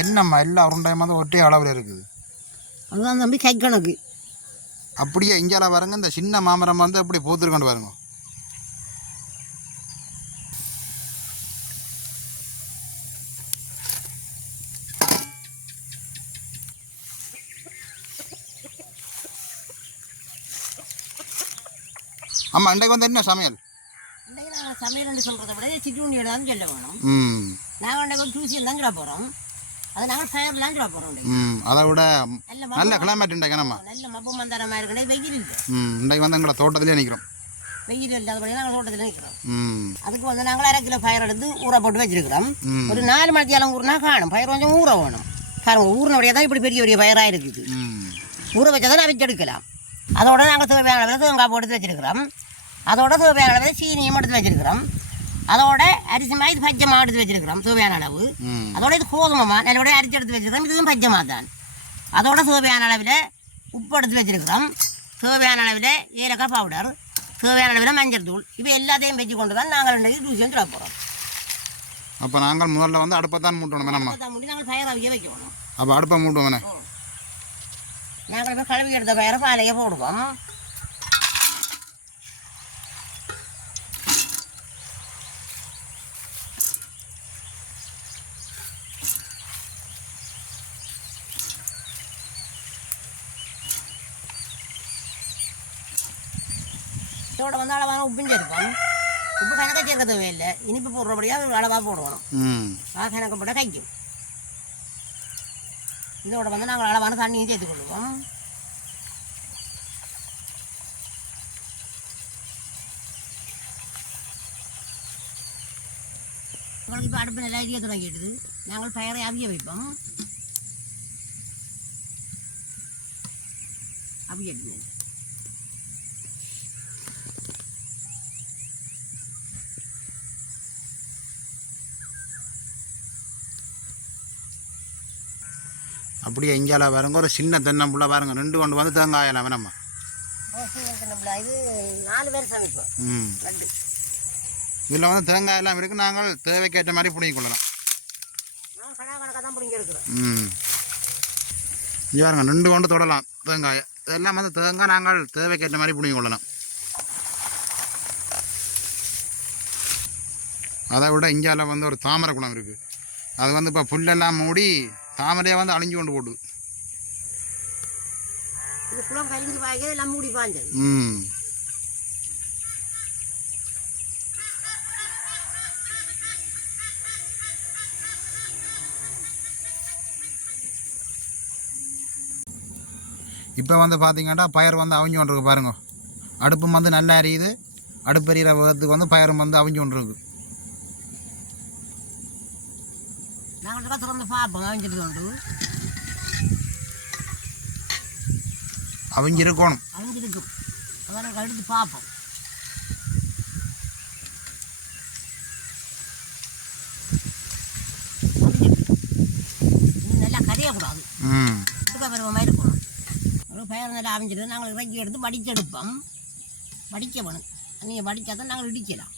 என்னம்மா எல்லா உருண்டையும் வந்து ஒற்றை அளவில் இருக்குது. அதுதான் தம்பி கை கணக்கு. அப்படியே இங்கால பாருங்க, இந்த சின்ன மாமரம் வந்து அப்படி போத்துருக்கொண்டு பாருங்க. ஆமாம், இன்றைக்கு வந்து என்ன சமையல்? சமையல் சொல்கிறத விட சிற்றுண்டி தான் சொல்ல வேணும். நாங்கள் இன்றைக்கு டியூஷன் தான் கிட போகிறோம். அதை நாங்கள் ஃபயர்லாம் கிட போகிறோம். அதை விட நல்ல கிளைமேட் இன்றைக்கு நம்ம நல்ல மப்பு மந்தாரமாக இருக்கணும். வெயில் இல்லை. இன்றைக்கு வந்து எங்களை தோட்டத்திலே நிற்கிறோம். வெயில் இல்லாதபடி நாங்கள் தோட்டத்தில் நிற்கிறோம். அதுக்கு வந்து நாங்கள் 1/2 கிலோ ஃபயர் எடுத்து ஊற போட்டு வச்சிருக்கிறோம். ஒரு 4 மணித்தியாலம் ஊறினா காணும். பயிர் கொஞ்சம் ஊற வேணும். பாருங்க, ஊறினபடியே தான் இப்படி பெரிய பெரிய பயிராக இருக்குது. ஊற வச்சா தான் அவிச்சு எடுக்கலாம். அதோட நாங்கள் தேவையான அளவில் தேங்காய் போட்டு வச்சிருக்கிறோம். அதோட தேவையான அளவில் சீனியும் எடுத்து வச்சிருக்கிறோம். அதோட அரிசி மாதிரி பச்சைமா எடுத்து வச்சிருக்கிறோம் தேவையான அளவு. அதோட இது கோதுமைமா நல்லோட அரிசி எடுத்து வச்சிருக்கிறோம். இதுவும் பச்சைமா தான். அதோட தேவையான அளவில் உப்பு எடுத்து வச்சிருக்கிறோம். தேவையான அளவில் ஏலக்காய் பவுடர், தேவையான அளவில் மஞ்சள் தூள், இப்போ எல்லாத்தையும் வச்சு கொண்டு தான் நாங்கள் 2 டியூஷன் சொல்ல போகிறோம். அப்போ நாங்கள் முதல்ல வந்து அடுப்பை தான் மூட்டணும். நாங்கள் பயிர் அவிய வைக்கணும். அப்போ அடுப்பை மூட்டுவோம். நாங்கள் இப்போ கழுவி எடுத்த பயிரை பாலையை போடுவோம். இதோட வந்து அளவான உப்பும் சேர்ப்போம். உப்பு கணக்காக சேர்க்க தேவையில்லை. இனிப்பு போடுறபடியாக அளவாக போடுவோம். கணக்கு போட்டால் கைக்கும். இதோட வந்து நாங்கள் அளவான தண்ணியும் சேர்த்துக்கொள்வோம். உங்களுக்கு இப்போ அடுப்பு நல்லா எரிய தொடங்கிடுது. நாங்கள் பயிரை அவிய வைப்போம். அவியடிவோம். அப்படியே இங்கால பாருங்க, ஒரு சின்ன தென்னம்புள்ள பாருங்க, 2 கொண்டு வந்து தேங்காயெல்லாம் வேணாமா. இது 4 பேர் சமைப்போம். இதில் வந்து தேங்காய் எல்லாம் இருக்குது. நாங்கள் தேவைக்கேற்ற மாதிரி பிடிங்கி கொள்ளலாம். இங்கே பாருங்க, 2 கொண்டு தொடலாம் தேங்காய். இதெல்லாம் வந்து தேங்காய் நாங்கள் தேவைக்கேற்ற மாதிரி பிடிங்கி கொள்ளலாம். அதை விட இங்கால வந்து ஒரு தாமரை குளம் இருக்குது. அது வந்து இப்போ புல்லெல்லாம் மூடி தாமரையாக வந்து அழிஞ்சு கொண்டு போடுது. இப்போ வந்து பார்த்தீங்கன்னா பயிர் வந்து அவிஞ்சு கொண்டிருக்கு பாருங்க. அடுப்பும் வந்து நல்லா எரியுது. அடுப்பு எரியிற விதத்துக்கு வந்து பயிரும் வந்து அவிஞ்சு கொண்டிருக்கு. அவிஞ்சிருக்கணும். அவிஞ்சிருக்கும். அதனால் எடுத்து பார்ப்போம். நல்லா கரையக்கூடாது. பருவமாக இருக்கணும். பயிர் நல்லா அவிஞ்சிட்டு நாங்கள் இறக்கி எடுத்து வடிச்செடுப்போம். வடிக்க வேணும். நீங்கள் வடித்தா தான் நாங்கள் இடிக்கலாம்.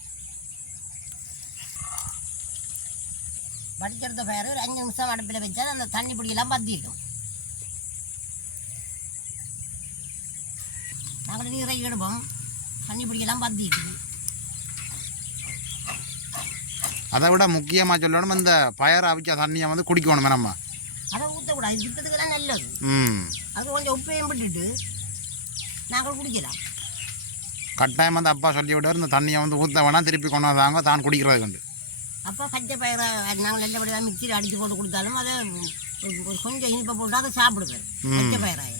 வடிச்செடுத்த பயிர் ஒரு 5 நிமிஷம் அடுப்பில் வச்சா அந்த தண்ணி பிடிக்கலாம் பற்றிடும். நாங்கள் நீரை எடுப்போம். தண்ணி பிடிக்கலாம் பற்றிட்டு. அதை விட முக்கியமாக சொல்லணும், இந்த பயிர் அவிச்ச தண்ணியை வந்து குடிக்கணும். வேணாமா, அதை ஊற்றக்கூடாது. கிட்டத்துக்கெல்லாம் நல்லது. அது கொஞ்சம் உப்பையும் விட்டுட்டு நாங்கள் குடிக்கலாம். கட்டாயம் வந்து அப்பா சொல்லி விடுவார், இந்த தண்ணியை வந்து ஊற்ற வேணாம், திருப்பி கொண்டாந்தாங்க தான் குடிக்கிறது கண்டு. அப்போ பச்சை பயிரை நாங்கள் நல்லபடியாக மிக்சியில் அடித்து போட்டு கொடுத்தாலும் அதை கொஞ்சம் இனிப்பை போட்டு அதை சாப்பிடுவேன். பச்சை பயிராக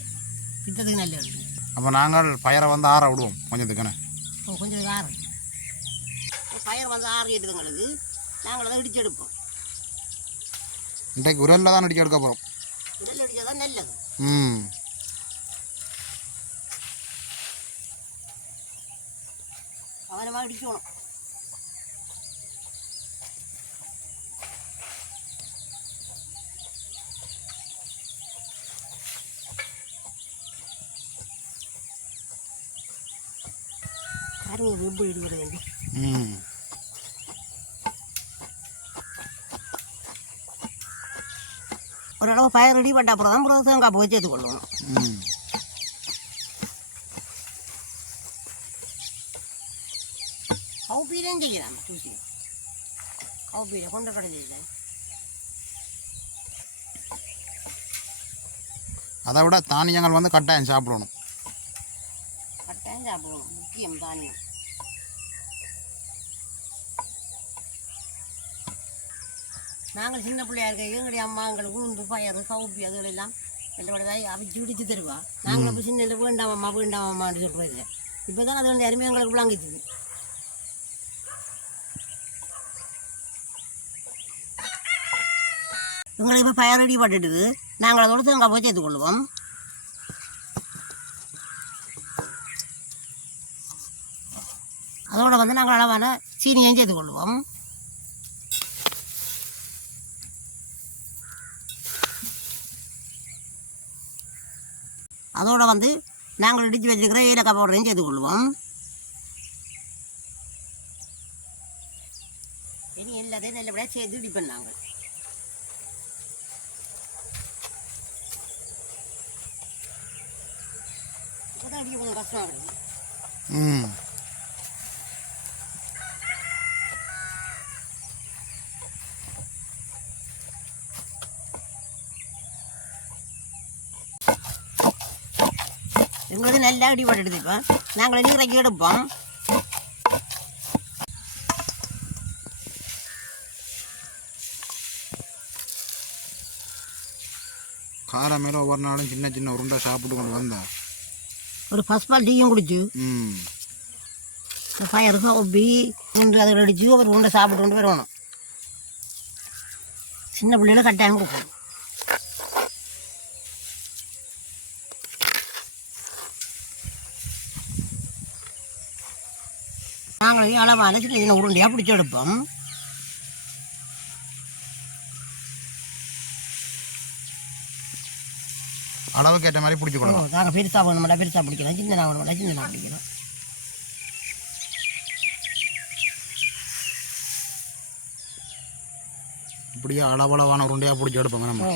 கிட்டத்துக்கு நல்லது. அப்போ நாங்கள் பயிரை வந்து ஆற விடுவோம் கொஞ்சத்துக்குன்னு. கொஞ்சம் ஆறு பயிர் வந்து ஆறிடுதுங்களுக்கு நாங்கள் அதை இடிச்சு எடுப்போம். இன்றைக்கு உரலில் தான் இடிச்சு எடுக்க போகிறோம். உரல் அடித்தா தான் நல்லது. கவனமாக இடிக்கணும். பாருங்க ரொம்ப இடிவிட வேண்டும். ஓரளவு பயிர் ரெடி பண்ண அப்புறம் தான் தேங்காய் போய் சேர்த்து கொள்ளுவோம். கவுப்பீரையும் செய்யலாம். தூசி கவுப்பீரை கொண்ட கடையில் அதை விட தானியங்கள் வந்து கட்டாயம் சாப்பிடணும். கட்டாயம் சாப்பிடணும், முக்கியம் தானியம். நாங்கள் சின்ன பிள்ளையா இருக்க எங்களுடைய அம்மா எங்களுக்கு உளுந்து பயறு கவுப்பி அதுகளெல்லாம் எல்லோடதாய் அவிச்சு பிடிச்சி தருவா. நாங்கள் இப்போ சின்ன வேண்டாமம்மா வேண்டாமம்மான்னு சொல்கிறது. இப்போ தான் அது வந்து அருமையாக எங்களுக்கு விளங்கிச்சுது. எங்களுக்கு இப்போ பயிர் ரெடி பட்டுட்டுது. நாங்கள் அதோட தேங்காய் போய் சேர்த்து கொள்ளுவோம். அதோட வந்து நாங்கள் அளவான சீனியையும் சேர்த்து கொள்ளுவோம். அதோட வந்து நாங்கள் இடித்து வச்சுருக்கிற ஏலக்காய் பவுடரையும் சேர்த்து கொள்ளுவோம். இனி எல்லாத்தையும் நல்லபடியாக சேர்த்து இடிப்போம். நாங்கள் இப்போதான் இடிக்க கொஞ்சம் கஷ்டமாக இருக்குது. எங்களுக்கு நல்லா இடிபட்டுடுது. இப்போ நாங்கள் நீரைக்கு எடுப்போம். காரம் மேலே ஒவ்வொரு நாளும் சின்ன சின்ன உருண்டை சாப்பிட்டு கொண்டு வந்தா ஒரு ஃபஸ்ட் பால் டீயும் குடிச்சு பயருக்கு ஒப்பி ஒன்று அதில் அடிச்சு ஒரு உருண்டை சாப்பிட்டு கொண்டு வரணும். சின்ன பிள்ளைகளை கட்டாயம் கொடுப்போம். நாங்களே அளவான சின்ன சின்ன உருண்டையாக பிடிச்சி எடுப்போம். அளவுக்கு ஏற்ற மாதிரி பிடிச்சிக்கணும். நாங்கள் பெருசாக வேணுமெண்டா பெருசாக பிடிக்கணும், சின்ன வேணுமெண்டா சின்ன பிடிக்கணும். இப்படியே அளவளவான உருண்டையாக பிடிச்சி எடுப்போங்க நம்ம.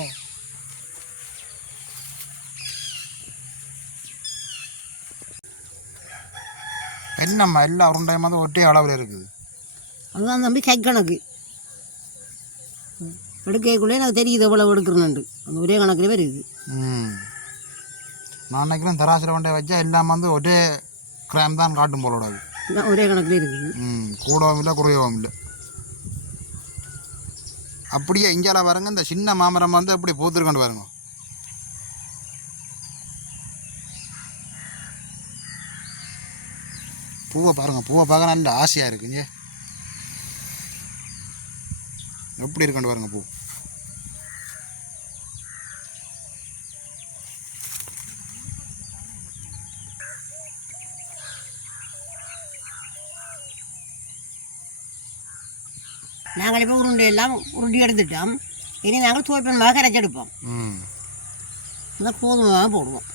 என்னம்மா எல்லா உருண்டையும் வந்து ஒரே அளவில் இருக்குது. அதுதான் தம்பி கை கணக்கு. எடுக்கக்குள்ளே எனக்கு தெரியுது எவ்வளோ எடுக்கிறேன்னு. அந்த ஒரே கணக்கில் வருது. நான் நினைக்கிறேன் தராசில் வண்டியை வச்சா எல்லாம் வந்து ஒரே கிராம் தான் காட்டும் போலோட. ஒரே கணக்கில் இருக்குது. கூடவும் இல்லை குறையவும் இல்லை. அப்படியே இங்கெல்லாம் பாருங்க, இந்த சின்ன மாமரம் வந்து அப்படி பூத்துருக்கண்டு பாருங்க. பூவை பாருங்கள், பூவை பார்க்க நல்ல ஆசையாக இருக்குங்க. எப்படி இருக்கண்டு பாருங்க பூ. நாங்கள் இப்போ உருண்டையெல்லாம் உருண்டி எடுத்துட்டோம். இனி நாங்கள் தோய்ப்பன்மாக கரைச்செடுப்போம். அதான் கோதுமையாக போடுவோம்.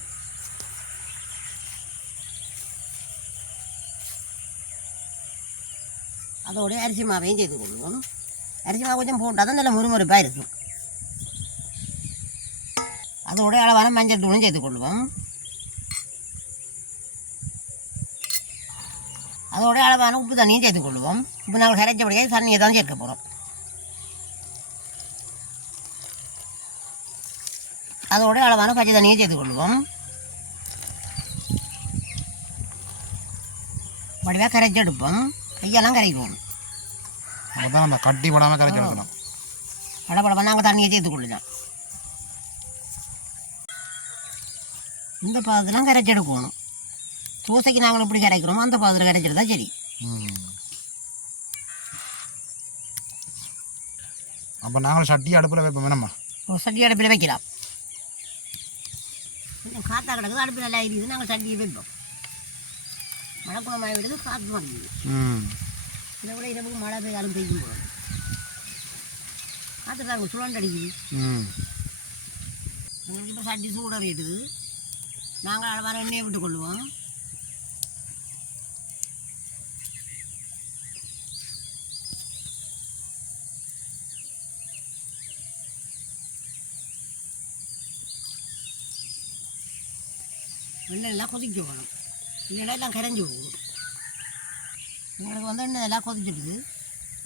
அதோட அரிசி மாவையும் சேர்த்து கொள்வோம். அரிசி மாவு கொஞ்சம் போட்டால் தான் நல்ல முறுமுறுப்பாக இருக்கும். அதோட அளவான மஞ்சள் தூளும் சேர்த்து கொள்வோம். அதோட அளவான உப்பு தண்ணியும் சேர்த்து கொள்வோம். இப்போ நாங்கள் கரைச்சபடியே தண்ணியை தான் சேர்க்க போகிறோம். அதோட அளவான பச்சை தண்ணியை சேர்த்து கொள்வோம். வடிவாக கரைச்சி எடுப்போம். கையெல்லாம் கரைக்குவோம். அப்போ நம்ம கட்டி போடாமல் கரைச்சி எடுக்கணும். படப்படப்பா நாங்கள் தண்ணியை சேர்த்து கொள்ளலாம். இந்த பாதத்தெலாம் கரைச்சி எடுக்கணும். தோசைக்கு நாங்கள் எப்படி கரைக்கிறோமோ அந்த பாதத்தில் கரைச்சிட்டு தான் சரி. அப்போ நாங்கள் சட்டி அடுப்பில் வைப்போம் வேணுமா? சட்டி அடுப்பில் வைக்கலாம். கொஞ்சம் காற்றா கிடக்குது, அடுப்பு நல்லா இருக்குது, நாங்கள் சட்டியை வைப்போம். மழைக்குளமாக விடுது, காற்று மாட்டேங்குது. இதை விட இரவுக்கு மழை பெய்தாலும் பெய்யும் போது காற்று தாங்க சுழண்டு அடிக்குது. எங்களுக்கு இப்போ சட்டி சூடறிடுது. நாங்கள் அளவான எண்ணெயை விட்டு கொள்ளுவோம். எண்ணெய் எல்லாம் கொதிக்க வேணும், இல்லைன்னா எல்லாம் கரைஞ்சி போகும். எங்களுக்கு வந்து எண்ணெய் எல்லாம் கொதிச்சிடுது.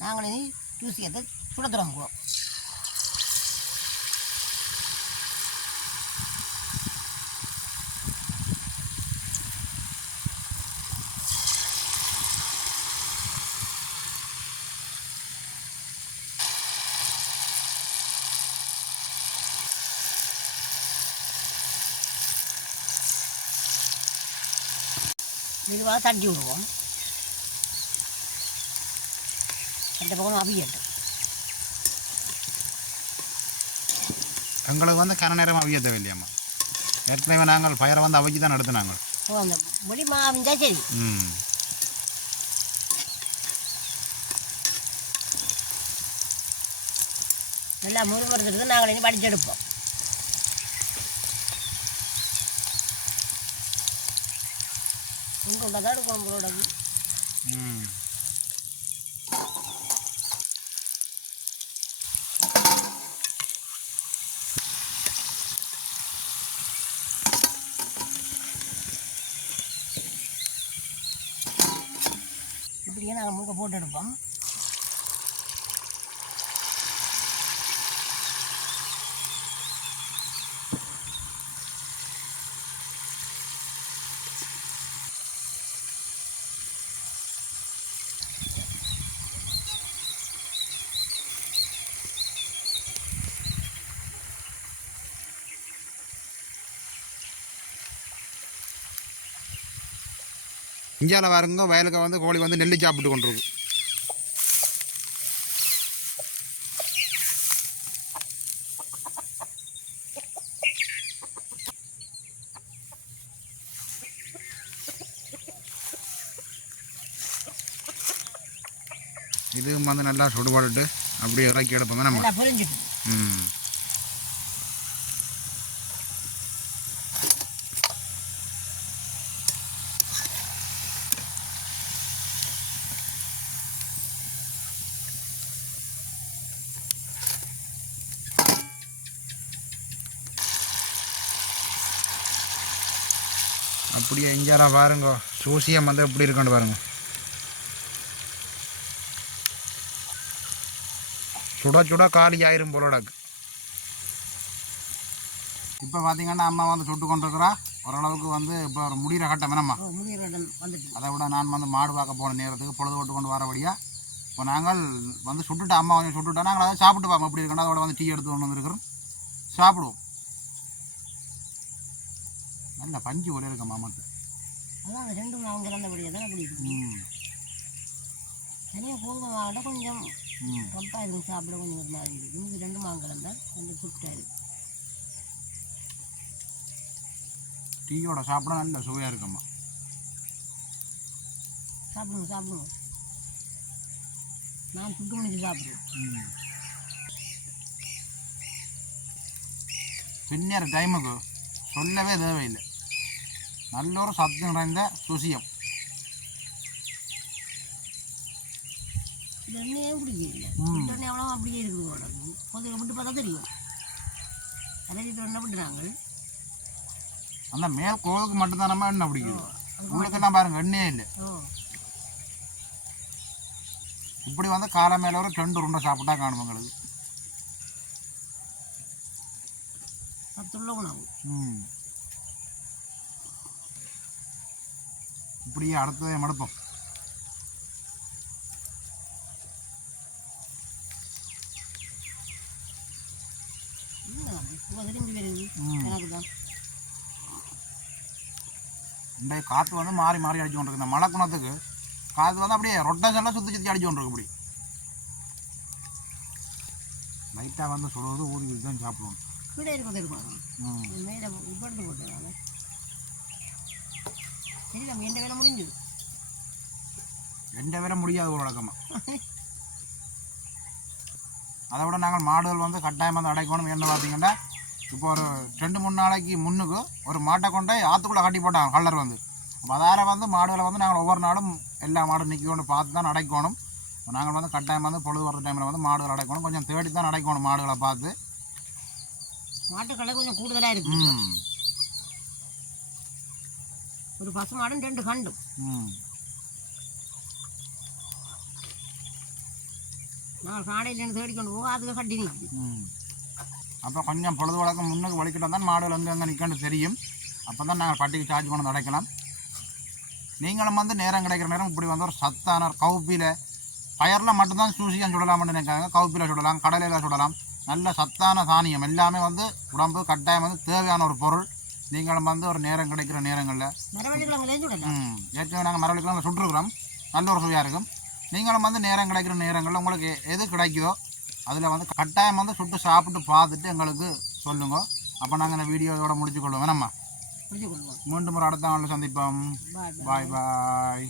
நாங்கள் இனி ஜூஸ் எடுத்து சுட தொடங்குவோம். மெதுவாக தட்டி விடுவோம். அந்த பக்கம் அவியட்டும். எங்களுக்கு வந்து கன நேரம் அவிய தேவையில்லையாம்மா. ஏற்கனவே நாங்கள் பயிரை வந்து அவிச்சு தான் எடுத்துனாங்க. ஓ, அந்த முடி மாவிஞ்சா சரி. நல்லா முறுமுறுத்துட்டு நாங்கள் இனி படிச்சு எடுப்போம். உங்களோட தான் எடுக்கும் உங்களோடது. இப்படியே நாங்கள் மூக்க போட்டு எடுப்போம். இஞ்சால பாருங்க, வயலுக்கு வந்து கோழி வந்து நெல்லி சாப்பிட்டு கொண்டிருக்கு. இது வந்து நல்லா சுடுபாடுட்டு அப்படியே இறக்கி எடுப்போம் நம்ம. அப்படியே இஞ்சாரா பாருங்க, சூசியம் வந்து எப்படி இருக்கான்னு பாருங்க. சுட சுட காலி ஆயிரும் போலடாக்கு. இப்போ பார்த்தீங்கன்னா அம்மா வந்து சுட்டு கொண்டிருக்கிறா. ஓரளவுக்கு வந்து இப்போ ஒரு முடிகிற கட்டம் வேணாம்மா. அதை விட நான் வந்து மாடு பார்க்க போன நேரத்துக்கு பொழுது விட்டு கொண்டு வரபடியா இப்போ நாங்கள் வந்து சுட்டுட்டு அம்மா கொஞ்சம் சுட்டுட்டா நாங்கள் அதை சாப்பிட்டு பார்ப்போம் எப்படி இருக்கணும். அதோட வந்து டீ எடுத்து கொண்டு வந்துருக்கிறோம், சாப்பிடுவோம். நல்ல பஞ்சு ஒரே இருக்க மாமாத்து. அதான் ரெண்டும் அவங்க வந்தபடியாக தான் அப்படி இருக்கு. தனியாக கோதுமை மாவோட கொஞ்சம் கப்பாக இருக்கும், சாப்பிட கொஞ்சம் ஒரு மாதிரி இருக்கும். இது ரெண்டு மாங்கலம் தான் கொஞ்சம் சுட்டாக இருக்கு. டீயோட சாப்பிட நல்ல சுவையாக இருக்கும்மா. சாப்பிடுவோம் சாப்பிடுவோம், நான் சுட்டு முடிச்சு சாப்பிடுவேன். பின்னேற டைமுக்கு சொல்லவே தேவையில்லை, நல்ல ஒரு சத்து நிறைந்த சுசியம். எண்ணெயே பிடிக்கல, எண்ணெய் எவ்வளோ அப்படியே இருக்குது. கொஞ்சம் விட்டு பார்த்தா தெரியும். கரைச்சிட்டு எண்ணெய் விட்டுறாங்க. அந்த மேல் கோளுக்கு மட்டும்தான் நம்ம எண்ணெய் பிடிக்குது, உங்களுக்கெல்லாம் பாருங்க எண்ணெயே இல்லை. இப்படி வந்து காலை மேலே ஒரு 2 உருண்டை சாப்பிட்டா காணும் உங்களுக்கு சத்துள்ள உணவு. இப்படியே அடுத்ததை மடுப்போம். இந்த காற்று வந்து மாறி மாறி அடிச்சு கொண்டிருக்கு. இந்த மழை குணத்துக்கு காற்று வந்து அப்படியே ரொட்டேஷன்லாம் சுற்றி சுற்றி அடிச்சு கொண்டிருக்கு. இப்படி லைட்டாக வந்து சுடுவது ஊதி தான் சாப்பிடுவோம். கீழே இருக்கும் மேலே இப்படி போட்டேன். சரி, நம்ம எந்த வேலை முடிஞ்சது. எந்த வேலை முடியாது ஒரு வழக்கமாக. அதை விட நாங்கள் மாடுகள் வந்து கட்டாயம் வந்து அடைக்கணும். என்ன பார்த்தீங்கன்னா இப்போ ஒரு 2-3 நாளைக்கு முன்னுக்கு ஒரு மாட்டை கொண்டு ஆற்றுக்குள்ளே கட்டி போட்டாங்க கல்லர் வந்து. அப்போ அதார வந்து மாடுகளை வந்து நாங்கள் ஒவ்வொரு நாளும் எல்லா மாடும் நிற்கணும் பார்த்து தான் அடைக்கணும். நாங்கள் வந்து கட்டாயம் வந்து பொழுது வர டைமில் வந்து மாடுகள் அடைக்கணும், கொஞ்சம் தேடி தான் அடைக்கணும் மாடுகளை பார்த்து. மாட்டுக்கடை கொஞ்சம் கூடுதலாக இருக்கு. ஒரு பசுமாடும் 2 கண்டும். நாங்கள் காடையிலேருந்து தேடிக்கொண்டு போக அதுக்கு கட்டி நிற்குது. அப்போ கொஞ்சம் பொழுது வழக்கம் முன்னுக்கு வலிக்கிட்டோம் தான் மாடுகள் அங்கே நிற்கன்னு தெரியும். அப்போ தான் நாங்கள் பட்டிக்கு சார்ஜ் கொண்டு வந்து அடைக்கலாம். நீங்களும் வந்து நேரம் கிடைக்கிற நேரம் இப்படி வந்து ஒரு சத்தான கவுப்பியில் பயரில் மட்டும்தான் சூசியாக சுடலாம்னு நினைக்கிறாங்க. கவுப்பியில் சுடலாம், கடலையில் சுடலாம். நல்ல சத்தான தானியம் எல்லாமே வந்து உடம்பு கட்டாயம் வந்து தேவையான ஒரு பொருள். நீங்களும் வந்து ஒரு நேரம் கிடைக்கிற நேரங்களில் ஏற்கனவே நாங்கள் மரவள்ளிக்கிழமை சுட்டுருக்குறோம். நல்ல ஒரு சுவையாக இருக்கும். நீங்களும் வந்து நேரம் கிடைக்கிற நேரங்களில் உங்களுக்கு எது கிடைக்குதோ அதில் வந்து கட்டாயம் வந்து சுட்டு சாப்பிட்டு பார்த்துட்டு எங்களுக்கு சொல்லுங்க. அப்போ நாங்கள் இந்த வீடியோவோட முடிச்சு கொள்வோம். வேணாம்மா, மீண்டும் ஒரு அடுத்த நாளில் சந்திப்போம். பாய் பாய்.